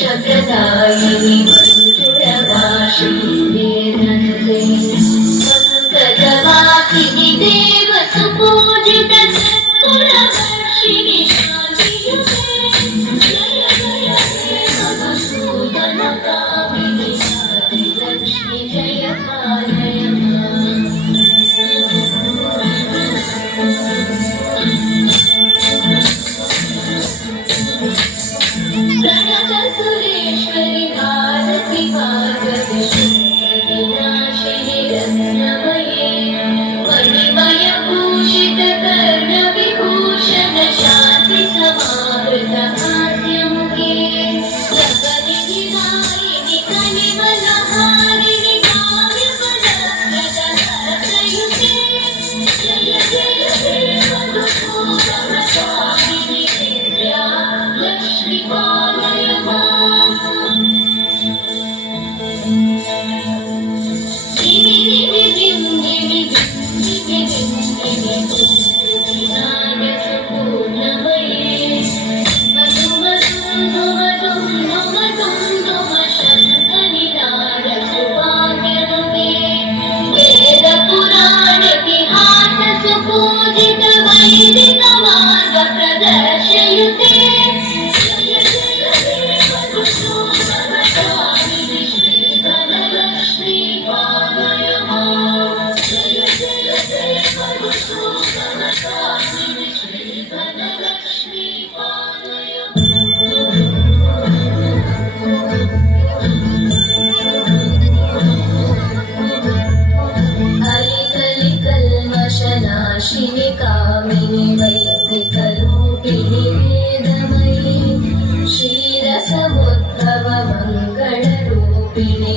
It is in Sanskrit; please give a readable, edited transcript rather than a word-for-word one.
मोक्षप्रदायिनि मन्त्रुरभाषिणी वेदन्ते पङ्कजवासिनि देवसुपूजित सत्कुलवर्षिणि शान्तियुते जय जय हे मधुसूदनकामिनि आदिलक्ष्मि जय पालय सुरेश्वरी भारती भागवती विनाशिनी रत्नमये मणिमय भूषित कर्ण विभूषण शांति समावृत हास्यमुखे लवनिधि दायिनि कलिमलहारिणि काव्यफलप्रदयुते जय जय हे मधुसूदनकामिनि विद्या लक्ष्मी पालय नाशिनि कामिनि वैदिकरूपिणि वेदमयि क्षीरसमुद्भव मङ्गलरूपिणि